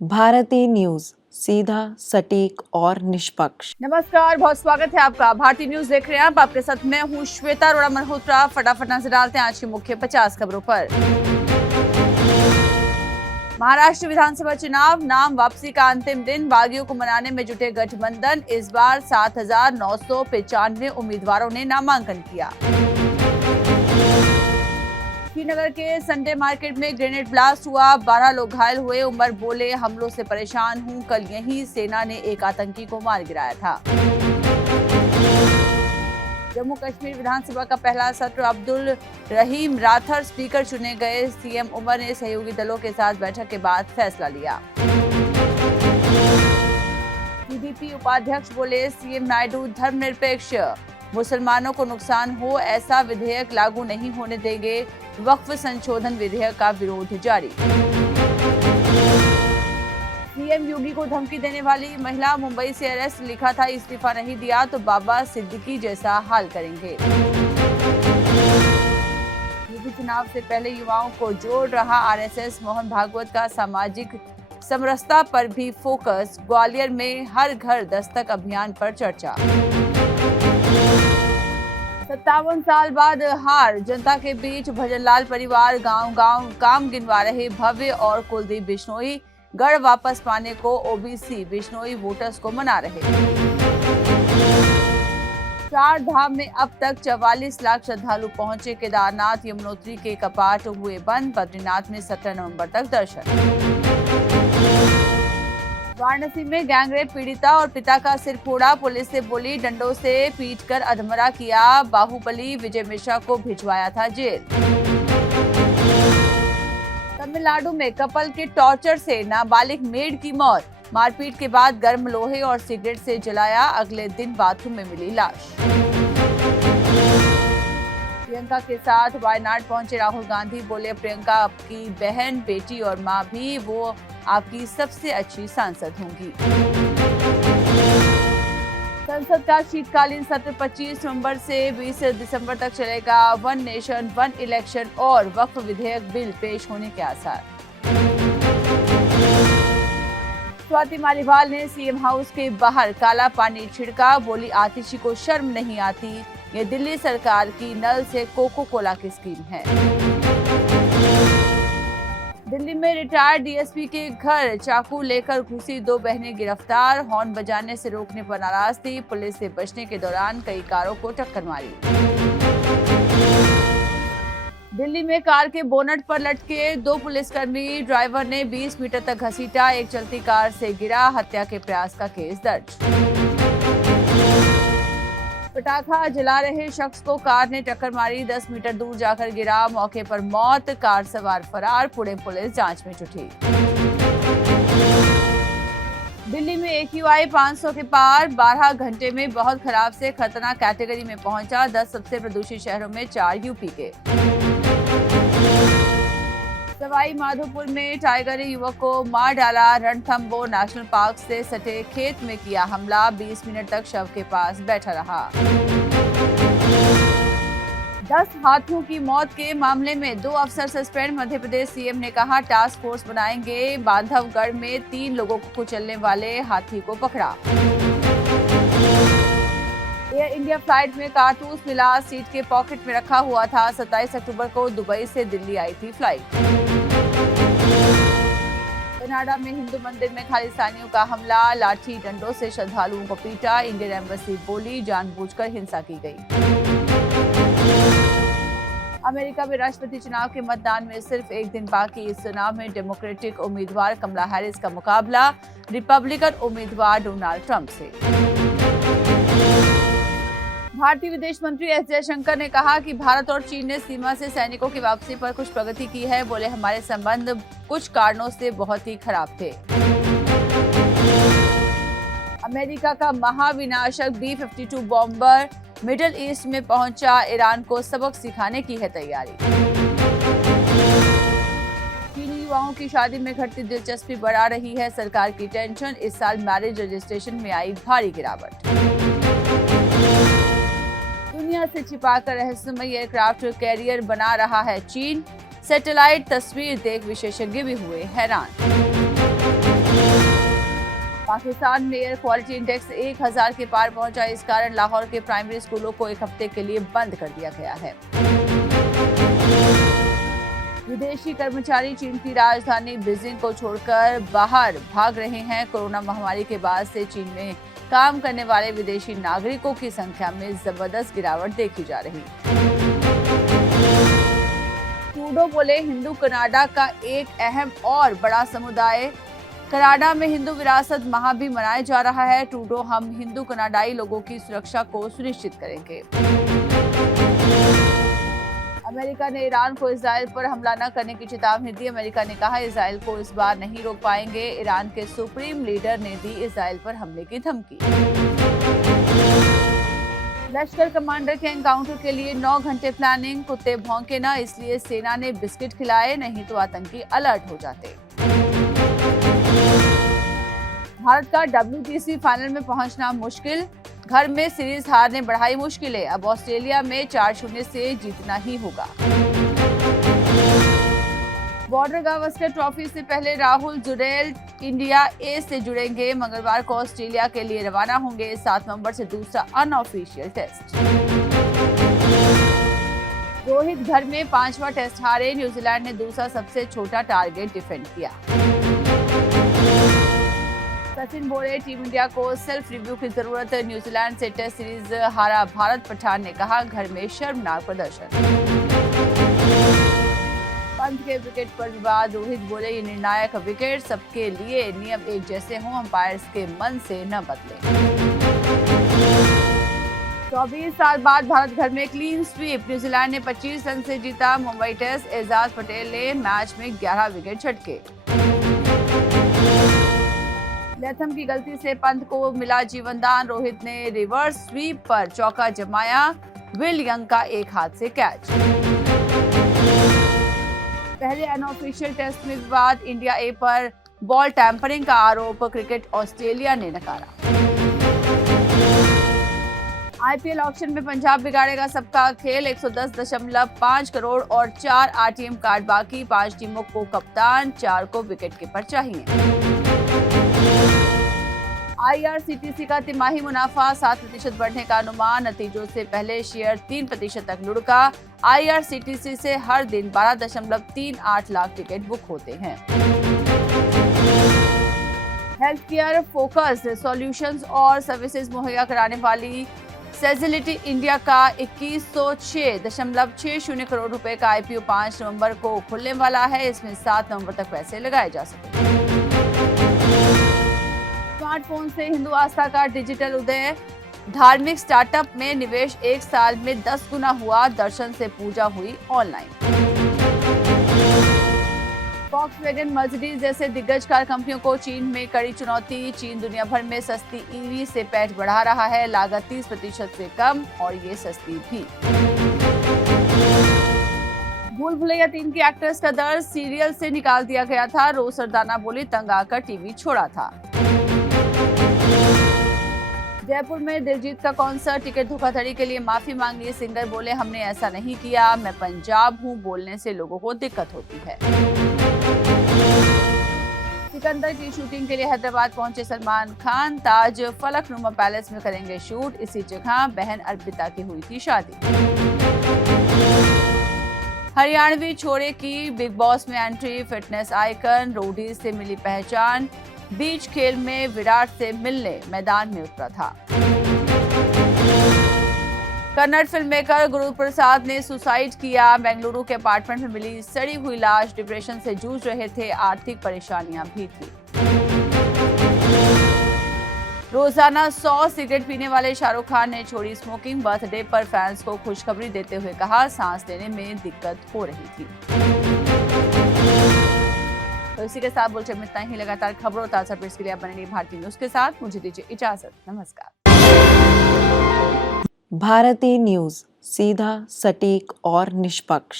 Bharti news, सीधा, सटीक और निष्पक्ष। नमस्कार, बहुत स्वागत है आपका। भारती न्यूज देख रहे हैं आप। आपके साथ मैं हूं श्वेता अरोड़ा मल्होत्रा। फटाफट नजर डालते हैं आज की मुख्य 50 खबरों पर। महाराष्ट्र विधानसभा चुनाव, नाम वापसी का अंतिम दिन, बागियों को मनाने में जुटे गठबंधन। इस बार 7,995 उम्मीदवारों ने नामांकन किया। श्रीनगर के संडे मार्केट में ग्रेनेड ब्लास्ट हुआ, 12 लोग घायल हुए। उमर बोले, हमलों से परेशान हूं, कल यहीं सेना ने एक आतंकी को मार गिराया था। जम्मू कश्मीर विधानसभा का पहला सत्र, अब्दुल रहीम राथर स्पीकर चुने गए। सीएम उमर ने सहयोगी दलों के साथ बैठक के बाद फैसला लिया। टीडीपी उपाध्यक्ष बोले, सीएम नायडू धर्मनिरपेक्ष, मुसलमानों को नुकसान हो ऐसा विधेयक लागू नहीं होने देंगे। वक्फ संशोधन विधेयक का विरोध जारी। सीएम योगी को धमकी देने वाली महिला मुंबई से अरेस्ट, लिखा था इस्तीफा नहीं दिया तो बाबा सिद्दीकी जैसा हाल करेंगे। यूपी चुनाव से पहले युवाओं को जोड़ रहा आरएसएस, मोहन भागवत का सामाजिक समरसता पर भी फोकस। ग्वालियर में हर घर दस्तक अभियान पर चर्चा। 57 साल बाद हार, जनता के बीच भजनलाल परिवार गांव-गांव काम गिनवा रहे। भव्य और कुलदीप बिश्नोई गढ़ वापस पाने को ओबीसी बिश्नोई वोटर्स को मना रहे। 4 धाम में अब तक 44 लाख श्रद्धालु पहुंचे। केदारनाथ, यमुनोत्री के कपाट हुए बंद। बद्रीनाथ में 17 नवंबर तक दर्शन। वाराणसी में गैंगरेप पीड़िता और पिता का सिर फोड़ा, पुलिस से बोली डंडों से पीटकर अधमरा किया। बाहुबली विजय मिश्रा को भिजवाया था जेल। तमिलनाडु में कपल के टॉर्चर से नाबालिग मेड की मौत, मारपीट के बाद गर्म लोहे और सिगरेट से जलाया। अगले दिन बाथरूम में मिली लाश। प्रियंका के साथ वायनाड पहुंचे राहुल गांधी, बोले प्रियंका आपकी बहन, बेटी और मां भी, वो आपकी सबसे अच्छी सांसद होंगी। संसद का शीतकालीन सत्र 25 नवंबर से 20 दिसंबर तक चलेगा। वन नेशन वन इलेक्शन और वक्फ विधेयक बिल पेश होने के आसार। स्वाति मालीवाल ने सीएम हाउस के बाहर काला पानी छिड़का, बोली आतिशी को शर्म नहीं आती, ये दिल्ली सरकार की नल से कोको कोला की स्कीम है। दिल्ली में रिटायर्ड डीएसपी के घर चाकू लेकर घुसी 2 बहनें गिरफ्तार। हॉर्न बजाने से रोकने पर नाराज थी, पुलिस से बचने के दौरान कई कारों को टक्कर मारी। दिल्ली में कार के बोनट पर लटके 2 पुलिसकर्मी, ड्राइवर ने 20 मीटर तक घसीटा, एक चलती कार से गिरा। हत्या के प्रयास का केस दर्ज। पटाखा जला रहे शख्स को कार ने टक्कर मारी, 10 मीटर दूर जाकर गिरा, मौके पर मौत। कार सवार फरार, पुणे पुलिस जांच में जुटी। दिल्ली में AQI 500 के पार, 12 घंटे में बहुत खराब से खतरनाक कैटेगरी में पहुंचा। 10 सबसे प्रदूषित शहरों में 4 यूपी के। सवाई माधोपुर में टाइगर ने युवक को मार डाला। रणथंबोर नेशनल पार्क से सटे खेत में किया हमला, 20 मिनट तक शव के पास बैठा रहा। 10 हाथियों की मौत के मामले में 2 अफसर सस्पेंड, मध्य प्रदेश सीएम ने कहा टास्क फोर्स बनाएंगे। बांधवगढ़ में 3 लोगों को कुचलने वाले हाथी को पकड़ा। एयर इंडिया फ्लाइट में कारतूस मिला, सीट के पॉकेट में रखा हुआ था। 27 अक्टूबर को दुबई से दिल्ली आई थी फ्लाइट। कनाडा में हिंदू मंदिर में खालिस्तानियों का हमला, लाठी डंडों से श्रद्धालुओं को पीटा। इंडियन एम्बेसी बोली जानबूझकर हिंसा की गई। अमेरिका में राष्ट्रपति चुनाव के मतदान में सिर्फ एक दिन बाकी। इस चुनाव में डेमोक्रेटिक उम्मीदवार कमला हैरिस का मुकाबला रिपब्लिकन उम्मीदवार डोनाल्ड ट्रंप से। भारतीय विदेश मंत्री एस जयशंकर ने कहा कि भारत और चीन ने सीमा से सैनिकों की वापसी पर कुछ प्रगति की है। बोले हमारे संबंध कुछ कारणों से बहुत ही खराब थे। अमेरिका का महाविनाशक B-52 बॉम्बर मिडिल ईस्ट में पहुंचा, ईरान को सबक सिखाने की है तैयारी। चीनी युवाओं की शादी में घटती दिलचस्पी बढ़ा रही है सरकार की टेंशन। इस साल मैरिज रजिस्ट्रेशन में आई भारी गिरावट। दुनिया से छिपाकर रहस्यमयी एयरक्राफ्ट कैरियर बना रहा है चीन। सैटेलाइट तस्वीर देख विशेषज्ञ भी हुए हैरान। पाकिस्तान में एयर क्वालिटी इंडेक्स 1000 के पार पहुंचा। इस कारण लाहौर के प्राइमरी स्कूलों को एक हफ्ते के लिए बंद कर दिया गया है। विदेशी कर्मचारी चीन की राजधानी बीजिंग को छोड़कर बाहर भाग रहे हैं। कोरोना महामारी के बाद से चीन में काम करने वाले विदेशी नागरिकों की संख्या में जबरदस्त गिरावट देखी जा रही। ट्रूडो बोले, हिंदू कनाडा का एक अहम और बड़ा समुदाय। कनाडा में हिंदू विरासत माह भी मनाया जा रहा है। ट्रूडो, हम हिंदू कनाडाई लोगों की सुरक्षा को सुनिश्चित करेंगे। अमेरिका ने ईरान को इजराइल पर हमला न करने की चेतावनी दी। अमेरिका ने कहा, इजराइल को इस बार नहीं रोक पाएंगे। ईरान के सुप्रीम लीडर ने दी इजराइल पर हमले की धमकी। लश्कर कमांडर के एनकाउंटर के लिए 9 घंटे प्लानिंग। कुत्ते भौंके ना, इसलिए सेना ने बिस्किट खिलाए, नहीं तो आतंकी अलर्ट हो जाते। भारत का WTC फाइनल में पहुंचना मुश्किल। घर में सीरीज हार ने बढ़ाई मुश्किलें। अब ऑस्ट्रेलिया में 4-0 से जीतना ही होगा। बॉर्डर गावस्कर ट्रॉफी से पहले राहुल जुड़ैल इंडिया ए से जुड़ेंगे। मंगलवार को ऑस्ट्रेलिया के लिए रवाना होंगे। 7 नवंबर से दूसरा अनऑफिशियल टेस्ट। रोहित घर में 5वां टेस्ट हारे। न्यूजीलैंड ने दूसरा सबसे छोटा टारगेट डिफेंड किया। सचिन बोले, टीम इंडिया को सेल्फ रिव्यू की जरूरत। न्यूजीलैंड से टेस्ट सीरीज हारा भारत। पठान ने कहा, घर में शर्मनाक प्रदर्शन। पंत के विकेट पर विवाद। रोहित बोले, ये निर्णायक विकेट, सबके लिए नियम एक जैसे हों, अंपायर्स के मन से न बदले। 24 साल बाद भारत घर में क्लीन स्वीप। न्यूजीलैंड ने 25 रन से जीता मुंबई टेस्ट। एजाज पटेल ने मैच में 11 विकेट झटके। लैथम की गलती से पंत को मिला जीवनदान। रोहित ने रिवर्स स्वीप पर चौका जमाया। विल यंग का एक हाथ से कैच। पहले अनऑफिशियल टेस्ट में विवाद। इंडिया ए पर बॉल टैंपरिंग का आरोप। क्रिकेट ऑस्ट्रेलिया ने नकारा। IPL ऑक्शन में पंजाब बिगाड़ेगा सबका खेल। 110.5 करोड़ और 4 RTM कार्ड बाकी। 5 टीमों को कप्तान, 4 को विकेट कीपर चाहिए। IRCTC का तिमाही मुनाफा 7% बढ़ने का अनुमान। नतीजों से पहले शेयर 3% तक लुढ़का। IRCTC से हर दिन 12.38 लाख टिकट बुक होते हैं। हेल्थ केयर फोकस्ड सॉल्यूशंस और सर्विसेज मुहैया कराने वाली सेजिलिटी इंडिया का 2106.60 करोड़ रुपए का IPO 5 नवंबर को खुलने वाला है। इसमें 7 नवंबर तक पैसे लगाए जा सकेंगे। स्मार्टफोन से हिंदू आस्था का डिजिटल उदय। धार्मिक स्टार्टअप में निवेश 1 साल में 10 गुना हुआ। दर्शन से पूजा हुई ऑनलाइन। वॉक्सवैगन, मर्सिडीज जैसे दिग्गज कार कंपनियों को चीन में कड़ी चुनौती। चीन दुनिया भर में सस्ती EV से पैठ बढ़ा रहा है। लागत 30% से कम और ये सस्ती भी। भूल भुलैया 3 के एक्ट्रेस का दर्द सीरियल से निकाल दिया गया था। रोज सरदाना बोली, तंग आकर टीवी छोड़ा था। जयपुर में दिलजीत का कॉन्सर्ट। टिकट धोखाधड़ी के लिए माफी मांगी। सिंगर बोले, हमने ऐसा नहीं किया, मैं पंजाब हूँ, बोलने से लोगों को दिक्कत होती है। सिकंदर की शूटिंग के लिए हैदराबाद पहुंचे सलमान खान। ताज फलकनुमा पैलेस में करेंगे शूट। इसी जगह बहन अर्पिता की हुई थी शादी। हरियाणवी छोरे की बिग बॉस में एंट्री। फिटनेस आइकन, रोडीज से मिली पहचान। बीच खेल में विराट से मिलने मैदान में उतरा था। कन्नड़ फिल्म मेकर गुरु प्रसाद ने सुसाइड किया। बेंगलुरु के अपार्टमेंट में मिली सड़ी हुई लाश। डिप्रेशन से जूझ रहे थे, आर्थिक परेशानियां भी थी। रोजाना 100 सिगरेट पीने वाले शाहरुख खान ने छोड़ी स्मोकिंग। बर्थडे पर फैंस को खुशखबरी देते हुए कहा, सांस लेने में दिक्कत हो रही थी। तो इसी के साथ बुलेटिन में इतना ही। लगातार खबरों और ताजा अपडेट्स के लिए आप बने रहिए भारतीय न्यूज के साथ। मुझे दीजिए इजाजत। नमस्कार। भारतीय न्यूज, सीधा, सटीक और निष्पक्ष।